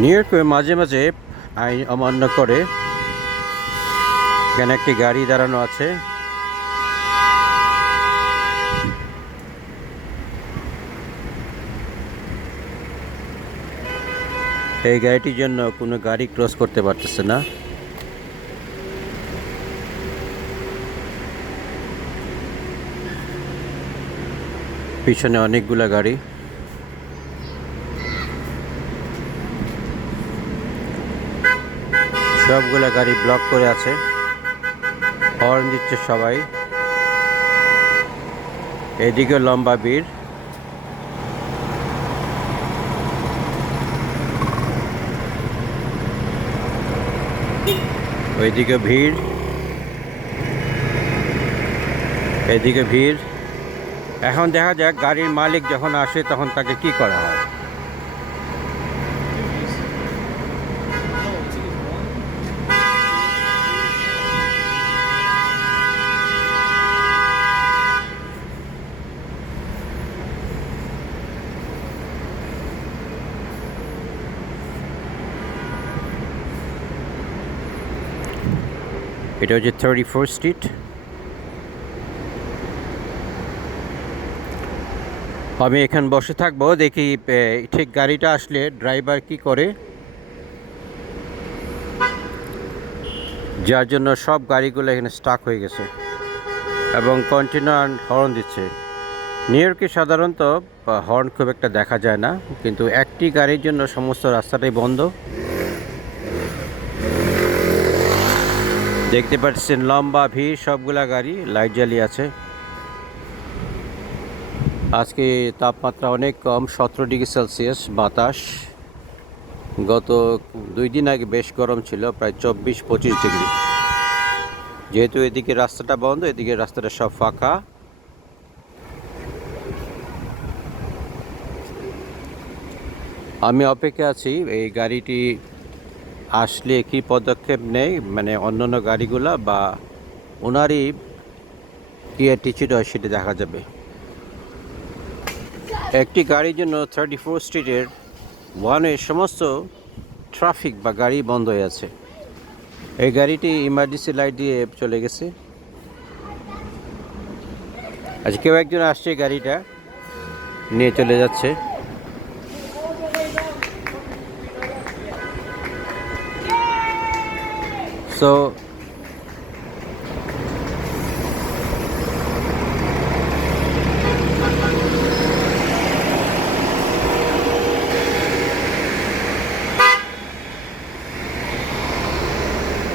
New ইয়র্কে মাঝে মাঝে আইন অমান্য করে এখানে একটি গাড়ি দাঁড়ানো আছে। এই গাড়িটির জন্য কোনো গাড়ি ক্রস করতে পারতেছে না। পিছনে অনেকগুলা গাড়ি। সবগুলা গাড়ি ব্লক করে আছে, হর্ন দিচ্ছে সবাই। এদিকে লম্বা ভিড়, ওইদিকে ভিড়, এদিকে ভিড়। এখন দেখা যাক গাড়ির মালিক যখন আসে তখন তাকে কি করা হয়। এটা হচ্ছে 34th স্ট্রিট। আমি এখানে বসে থাকবো, দেখি ঠিক গাড়িটা আসলে ড্রাইভার কি করে, যার জন্য সব গাড়িগুলো এখানে স্টাক হয়ে গেছে এবং কন্টিনিউয়াস হর্ন দিচ্ছে। নিউ ইয়র্কে সাধারণত হর্ন খুব একটা দেখা যায় না, কিন্তু একটি গাড়ির জন্য সমস্ত রাস্তাটাই বন্ধ। দেখতে পাচ্ছেন লম্বা ভিড়, সবগুলা গাড়ি লাইট জ্বালিয়ে আছে। আজকে তাপমাত্রা অনেক কম, 17 ডিগ্রি সেলসিয়াস বাতাস। গত 2 দিন আগে বেশ গরম ছিল, প্রায় 24-25 ডিগ্রি। যেহেতু এদিকে রাস্তাটা বন্ধ, এদিকে রাস্তাটা সব ফাঁকা। আমি অপেক্ষা আছি এই গাড়িটি আসলে কী পদক্ষেপ নেই, মানে অন্যান্য গাড়িগুলা বা ওনারই কী অ্যাটিচিউড হয় সেটা দেখা যাবে। একটি গাড়ির জন্য 34 স্ট্রিটের ওয়ানে সমস্ত ট্রাফিক বা গাড়ি বন্ধ হয়ে আছে। এই গাড়িটি ইমার্জেন্সি লাইট দিয়ে চলে গেছে। আচ্ছা, কেউ একজন আসছে, গাড়িটা নিয়ে চলে যাচ্ছে। সো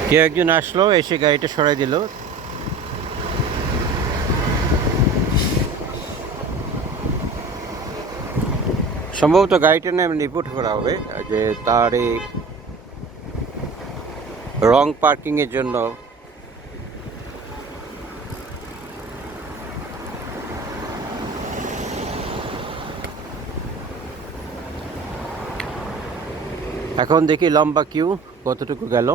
কেউ একজন আসলো, এসে গাড়িটা সরাই দিল। সম্ভবত গাড়িটা নিয়ে রিপোর্ট করা হবে যে তার এই রং পার্কিংয়ের জন্য এখন দেখি লম্বা কিউ কতটুকু গেল।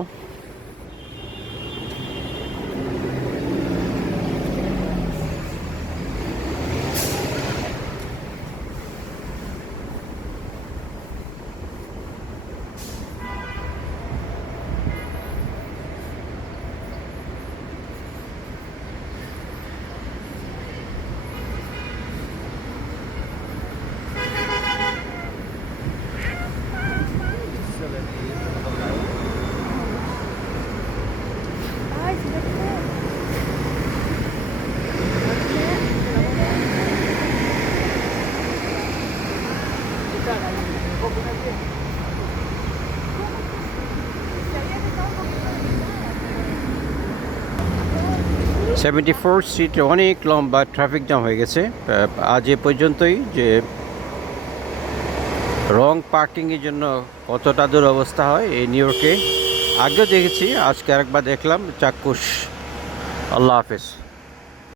সেভেন্টি ফোর স্ট্রিটে অনেক লম্বা ট্রাফিক জ্যাম হয়ে গেছে। আজ এ পর্যন্তই যে রং পার্কিংয়ের জন্য কতটা দুরবস্থা হয় এই নিউ ইয়র্কে। আগেও দেখেছি, আজকে আরেকবার দেখলাম চাক্ষুষ। আল্লাহ হাফেজ।